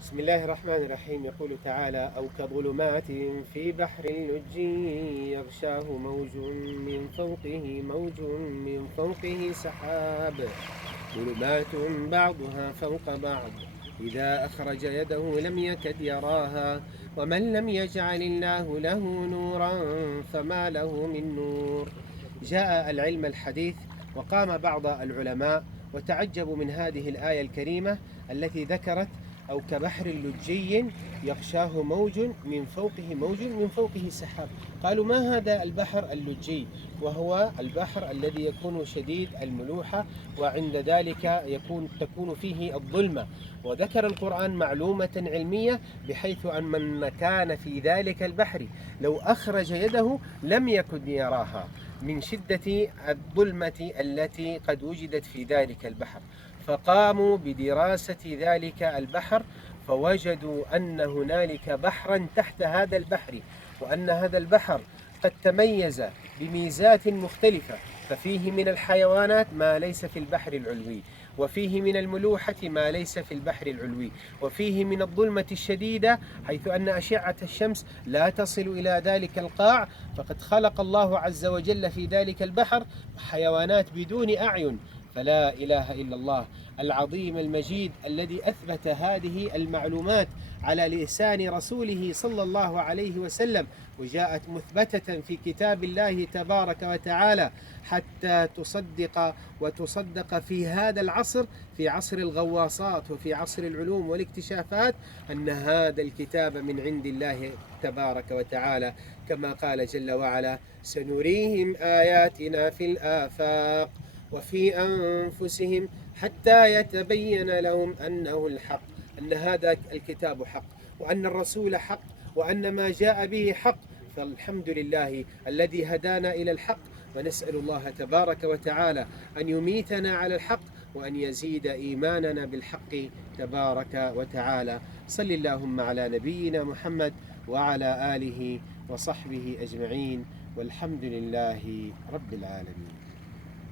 بسم الله الرحمن الرحيم. يقول تعالى: أو كظلمات في بحر لج يغشاه موج من فوقه سحاب ظلمات بعضها فوق بعض إذا أخرج يده لم يكد يراها ومن لم يجعل الله له نورا فما له من نور. جاء العلم الحديث وقام بعض العلماء وتعجبوا من هذه الآية الكريمة التي ذكرت: أو كبحر لجي يغشاه موج من فوقه سحاب. قالوا: ما هذا البحر اللجي؟ وهو البحر الذي يكون شديد الملوحة وعند ذلك تكون فيه الظلمة. وذكر القرآن معلومة علمية بحيث أن من كان في ذلك البحر لو أخرج يده لم يكن يراها من شدة الظلمة التي قد وجدت في ذلك البحر. فقاموا بدراسة ذلك البحر فوجدوا أن هنالك بحرا تحت هذا البحر، وأن هذا البحر قد تميز بميزات مختلفة، ففيه من الحيوانات ما ليس في البحر العلوي، وفيه من الملوحة ما ليس في البحر العلوي، وفيه من الظلمة الشديدة حيث أن أشعة الشمس لا تصل إلى ذلك القاع. فقد خلق الله عز وجل في ذلك البحر حيوانات بدون أعين. فلا إله إلا الله العظيم المجيد الذي أثبت هذه المعلومات على لسان رسوله صلى الله عليه وسلم، وجاءت مثبتة في كتاب الله تبارك وتعالى حتى تصدق في هذا العصر، في عصر الغواصات وفي عصر العلوم والاكتشافات، أن هذا الكتاب من عند الله تبارك وتعالى، كما قال جل وعلا: سنريهم آياتنا في الآفاق وفي أنفسهم حتى يتبين لهم أنه الحق، أن هذا الكتاب حق، وأن الرسول حق، وأن ما جاء به حق. فالحمد لله الذي هدانا إلى الحق، ونسأل الله تبارك وتعالى أن يميتنا على الحق وأن يزيد إيماننا بالحق تبارك وتعالى. صل اللهم على نبينا محمد وعلى آله وصحبه أجمعين، والحمد لله رب العالمين.